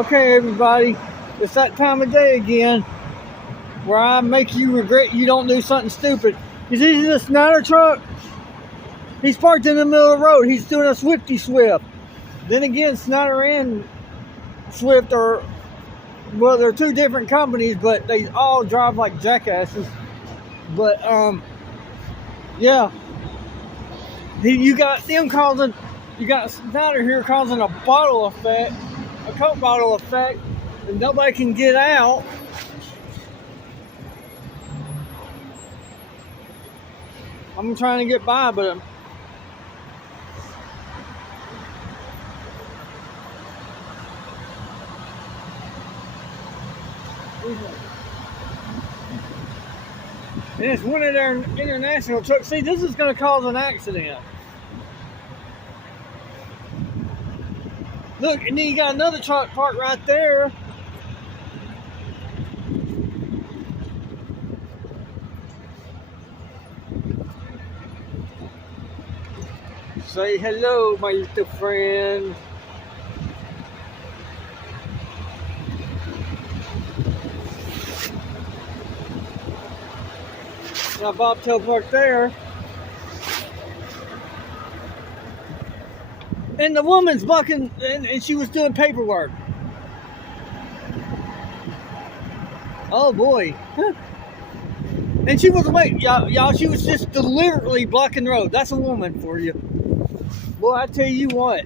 Okay, everybody, it's that time of day again where I make you regret you don't do something stupid. You see this Schneider truck? He's parked in the middle of the road. He's doing a Swifty Swift. Then again, Schneider and Swift are, well, they're two different companies, but they all drive like jackasses. But, yeah. You got them causing, you got Schneider here causing a bottle effect, a Coke bottle effect, and nobody can get out. I'm trying to get by, but and it's one of their international trucks. See, this is going to cause an accident. Look, and then you got another truck parked right there. Say hello, my little friend. Now bobtail parked there. And the woman's blocking, and she was doing paperwork. Oh boy. Huh. And she wasn't waiting, y'all, she was just deliberately blocking the road. That's a woman for you. Boy, I tell you what.